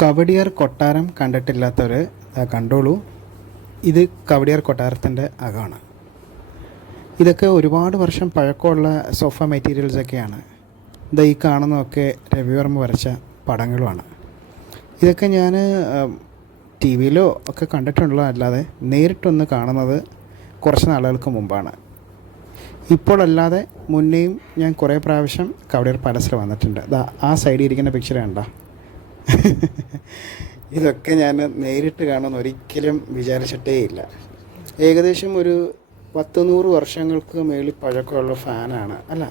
കവടിയാർ കൊട്ടാരം കണ്ടിട്ടില്ലാത്തവർ കണ്ടോളൂ. ഇത് കവടിയാർ കൊട്ടാരത്തിൻ്റെ അകമാണ്. ഇതൊക്കെ ഒരുപാട് വർഷം പഴക്കമുള്ള സോഫ മെറ്റീരിയൽസൊക്കെയാണ്. ഈ കാണുന്നതൊക്കെ രവിവർമ്മ വരച്ച പടങ്ങളുമാണ്. ഇതൊക്കെ ഞാൻ ടി വിയിലോ ഒക്കെ കണ്ടിട്ടുള്ളതല്ലാതെ നേരിട്ടൊന്ന് കാണുന്നത് കുറച്ച് നാളുകൾക്ക് മുമ്പാണ്. ഇപ്പോഴല്ലാതെ മുന്നേയും ഞാൻ കുറേ പ്രാവശ്യം കവടിയാർ പാലസിൽ വന്നിട്ടുണ്ട്. ആ സൈഡിൽ ഇരിക്കുന്ന പിക്ചർ കണ്ടോ? ഇതൊക്കെ ഞാൻ നേരിട്ട് കാണുമെന്ന് ഒരിക്കലും വിചാരിച്ചിട്ടേ ഇല്ല. ഏകദേശം ഒരു 100 വർഷങ്ങൾക്ക് മേളിൽ പഴക്കമുള്ള ഫാനാണ്. അല്ല,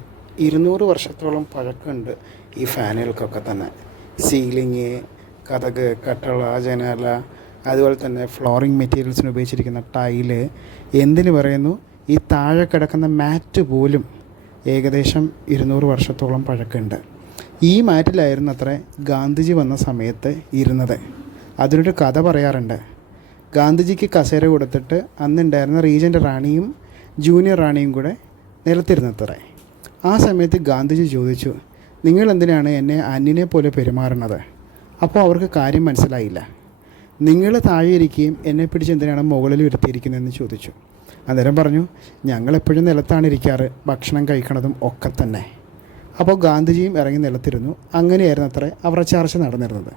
200 വർഷത്തോളം പഴക്കമുണ്ട് ഈ ഫാനുകൾക്കൊക്കെ തന്നെ. സീലിങ്, കതക്, കട്ടള, ജനാല, അതുപോലെ തന്നെ ഫ്ലോറിങ് മെറ്റീരിയൽസിന് ഉപയോഗിച്ചിരിക്കുന്ന ടൈല്, എന്തിനു പറയുന്നു, ഈ താഴെ കിടക്കുന്ന മാറ്റ് പോലും ഏകദേശം 200 വർഷത്തോളം പഴക്കമുണ്ട്. ഈ മാറ്റിലായിരുന്നു അത്ര ഗാന്ധിജി വന്ന സമയത്ത് ഇരുന്നത്. അതിനൊരു കഥ പറയാറുണ്ട്. ഗാന്ധിജിക്ക് കസേര കൊടുത്തിട്ട് അന്നുണ്ടായിരുന്ന റീജൻ്റ് റാണിയും ജൂനിയർ റാണിയും കൂടെ നിലത്തിരുന്നത്രേ. ആ സമയത്ത് ഗാന്ധിജി ചോദിച്ചു, നിങ്ങൾ എന്തിനാണ് എന്നെ അന്യനെ പോലെ പെരുമാറുന്നത്? അപ്പോൾ അവർക്ക് കാര്യം മനസ്സിലായില്ല. നിങ്ങൾ താഴെ ഇരിക്കുകയും എന്നെ പിടിച്ച് എന്തിനാണ് മുകളിൽ ഇരുത്തിയിരിക്കുന്നതെന്ന് ചോദിച്ചു. അന്നേരം പറഞ്ഞു, ഞങ്ങളെപ്പോഴും നിലത്താണ് ഇരിക്കാറ്, ഭക്ഷണം കഴിക്കണതും ഒക്കെ തന്നെ. അപ്പോൾ ഗാന്ധിജിയും ഇറങ്ങി നിലത്തിരുന്നു. അങ്ങനെയായിരുന്നു അത്ര അവരുടെ ചർച്ച നടന്നിരുന്നത്.